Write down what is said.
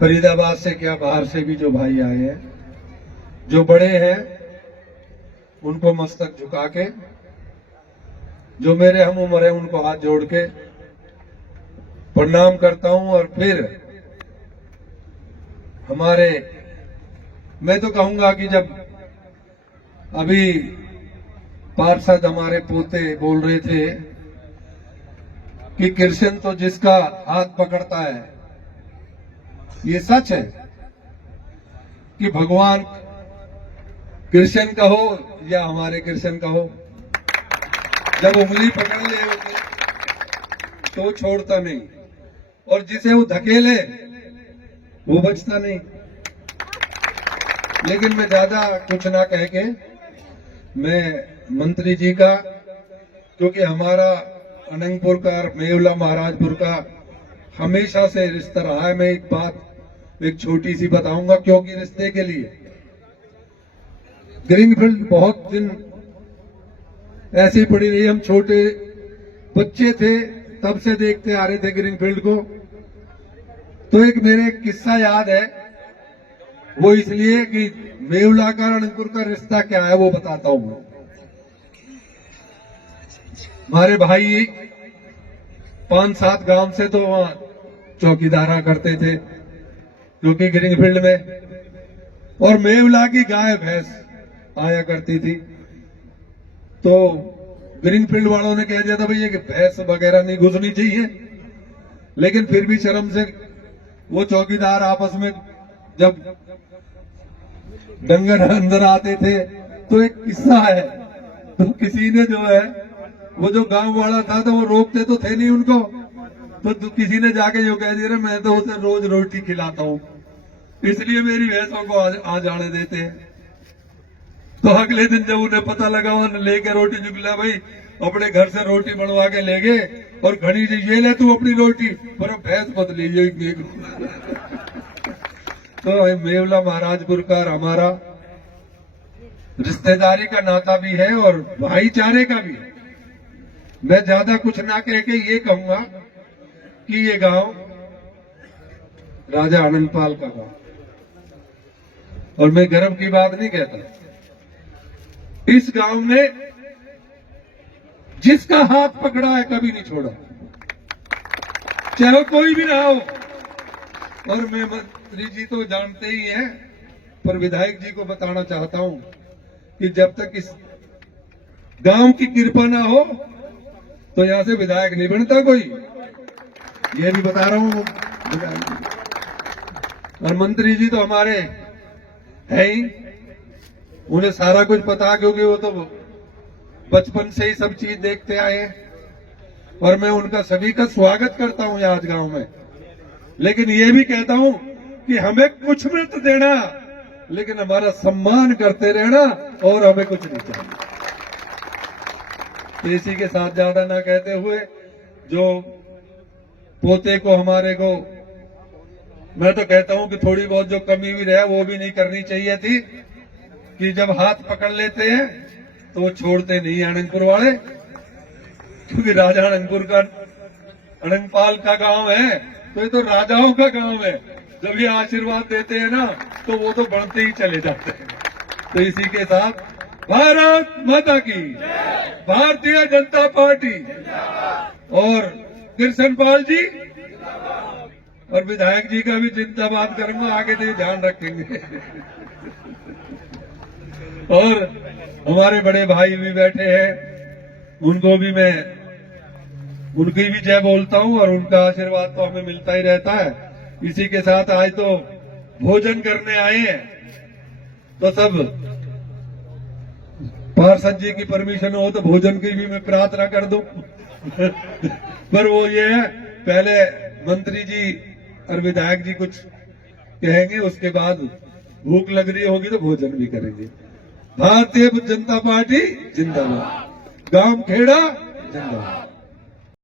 फरीदाबाद से क्या बाहर से भी जो भाई आए हैं, जो बड़े हैं उनको मस्तक झुका के, जो मेरे हम उम्र है उनको हाथ जोड़ के प्रणाम करता हूं। और फिर हमारे, मैं तो कहूंगा कि जब अभी पार्षद हमारे पोते बोल रहे थे कि कृष्ण तो जिसका हाथ पकड़ता है, ये सच है कि भगवान कृष्ण का हो या हमारे कृष्ण का हो, जब उंगली पकड़ ले तो छोड़ता नहीं, और जिसे वो धकेले वो बचता नहीं। लेकिन मैं ज्यादा कुछ ना कह के, मैं मंत्री जी का, क्योंकि हमारा अनंगपुर का और मेवला महाराजपुर का हमेशा से रिश्ता रहा है, मैं एक बात एक छोटी सी बताऊंगा, क्योंकि रिश्ते के लिए ग्रीनफील्ड बहुत दिन ऐसी पड़ी रही। हम छोटे बच्चे थे तब से देखते आ रहे थे ग्रीनफील्ड को। तो एक मेरे किस्सा याद है, वो इसलिए कि मेवला का अनंगपुर का रिश्ता क्या है वो बताता हूं। हमारे भाई 5-7 गांव से तो वहां चौकीदारा करते थे, क्योंकि ग्रीनफील्ड में, और मेवला की गाय भैंस आया करती थी। तो ग्रीनफील्ड वालों ने कह दिया था भैया कि भैंस वगैरह नहीं घुसनी चाहिए, लेकिन फिर भी शर्म से वो चौकीदार आपस में जब डंगर अंदर आते थे, तो एक किस्सा है, तो किसी ने जो है, वो जो गांव वाला था तो वो रोकते तो थे नहीं उनको, तो किसी ने जाके जो कह दिया मैं तो उसे रोज रोटी खिलाता हूं, इसलिए मेरी भैंसों को आ जाने देते हैं। तो अगले दिन जब उन्हें पता लगा, उन्होंने लेके रोटी निकला, भाई अपने घर से रोटी बनवा के ले गए, और घड़ी जी ये ले तू अपनी रोटी, पर भैंस मत लीजिए। तो मेवला महाराजपुर का हमारा रिश्तेदारी का नाता भी है और भाईचारे का भी है। मैं ज्यादा कुछ ना कह के ये कहूंगा कि ये गांव राजा आनंदपाल का गांव, और मैं गर्व की बात नहीं कहता, इस गांव ने जिसका हाथ पकड़ा है कभी नहीं छोड़ा, चाहे कोई भी ना हो। और मैं मंत्री जी तो जानते ही हैं, पर विधायक जी को बताना चाहता हूं कि जब तक इस गांव की कृपा ना हो तो यहां से विधायक नहीं बनता कोई, ये भी बता रहा हूं। और मंत्री जी तो हमारे है ही, उन्हें सारा कुछ पता, क्योंकि वो तो बचपन से ही सब चीज देखते आए हैं। और मैं उनका सभी का स्वागत करता हूं आज गांव में, लेकिन ये भी कहता हूं कि हमें कुछ मत देना, लेकिन हमारा सम्मान करते रहना, और हमें कुछ नहीं चाहिए। इसी के साथ ज्यादा ना कहते हुए, जो पोते को हमारे को, मैं तो कहता हूं कि थोड़ी बहुत जो कमी भी रहे वो भी नहीं करनी चाहिए थी, कि जब हाथ पकड़ लेते हैं तो वो छोड़ते नहीं अनंगपुर वाले, क्योंकि राजा अनंगपुर का अनंगपाल का गांव है, तो ये तो राजाओं का गांव है। जब ये आशीर्वाद देते हैं ना तो वो तो बढ़ते ही चले जाते हैं। तो इसी के साथ भारत माता की, भारतीय जनता पार्टी, और कृष्णपाल जी और विधायक जी का भी जिंदाबाद करूंगा, आगे से ध्यान रखेंगे। और हमारे बड़े भाई भी बैठे हैं, उनको भी मैं उनकी भी जय बोलता हूं, और उनका आशीर्वाद तो हमें मिलता ही रहता है। इसी के साथ आज तो भोजन करने आए हैं, तो सब पार्षद जी की परमिशन हो तो भोजन की भी मैं प्रार्थना कर दूं। पर वो ये है, पहले मंत्री जी और विधायक जी कुछ कहेंगे, उसके बाद भूख लग रही होगी तो भोजन भी करेंगे। भारतीय जनता पार्टी जिंदाबाद, गांव खेड़ा जिंदाबाद।